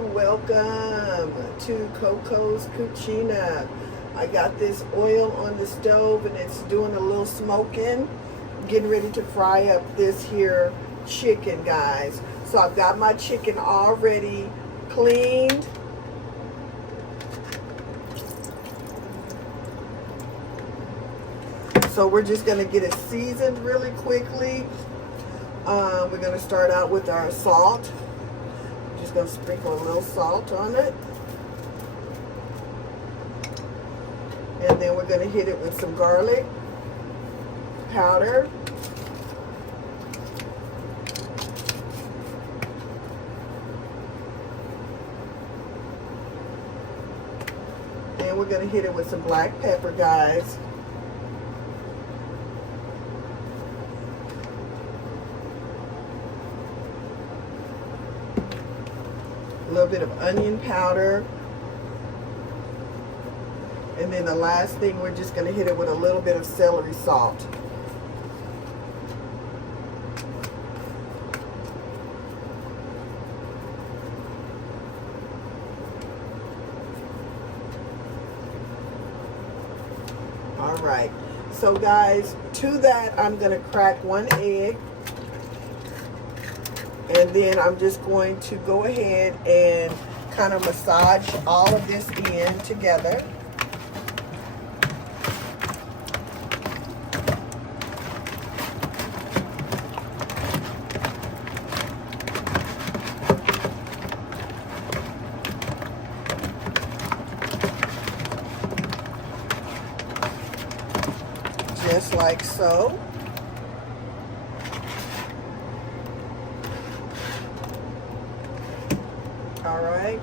welcome to Coco's Cucina. I got this oil on the stove and it's doing a little smoking. Getting ready to fry up this here chicken, guys. So I've got my chicken already cleaned. So we're just gonna get it seasoned really quickly. We're gonna start out with our salt. Just gonna sprinkle a little salt on it. And then we're gonna hit it with some garlic powder. And we're gonna hit it with some black pepper, guys. A little bit of onion powder. And then the last thing, we're just going to hit it with a little bit of celery salt. All right. So guys, to that, I'm going to crack one egg. And then I'm just going to go ahead and kind of massage all of this in together. Just like so. All right.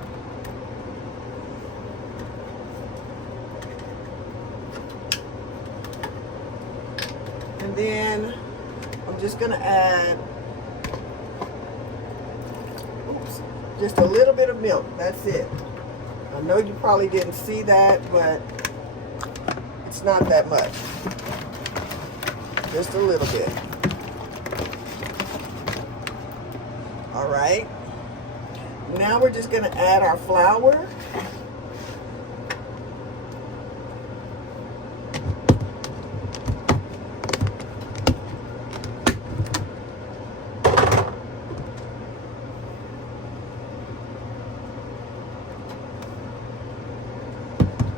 And then I'm just going to add, just a little bit of milk. That's it. I know you probably didn't see that, but it's not that much. Just a little bit. All right. Now we're just going to add our flour.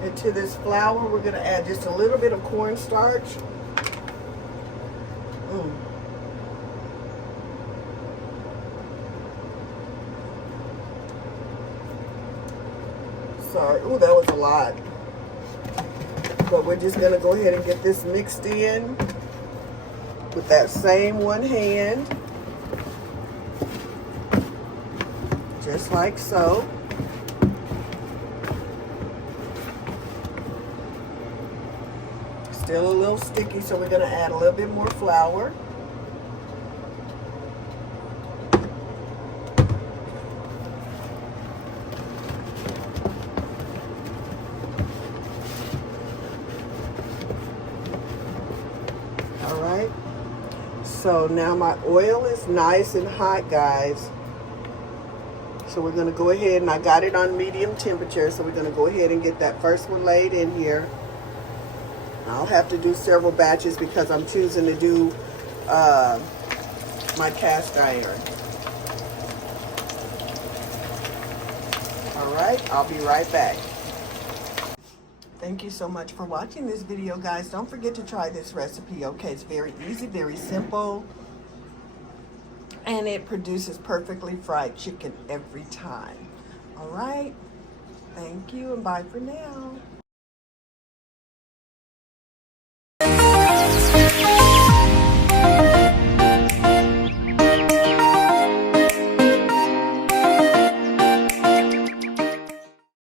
And to this flour, we're going to add just a little bit of cornstarch. Sorry, ooh, that was a lot. But we're just gonna go ahead and get this mixed in with that same one hand. Just like so. Still a little sticky, so we're gonna add a little bit more flour. Alright, so now my oil is nice and hot, guys. So we're going to go ahead, and I got it on medium temperature, so we're going to go ahead and get that first one laid in here. I'll have to do several batches because I'm choosing to do my cast iron. Alright, I'll be right back. Thank you so much for watching this video, guys. Don't forget to try this recipe, okay? It's very easy, very simple, and it produces perfectly fried chicken every time. All right? Thank you, and bye for now.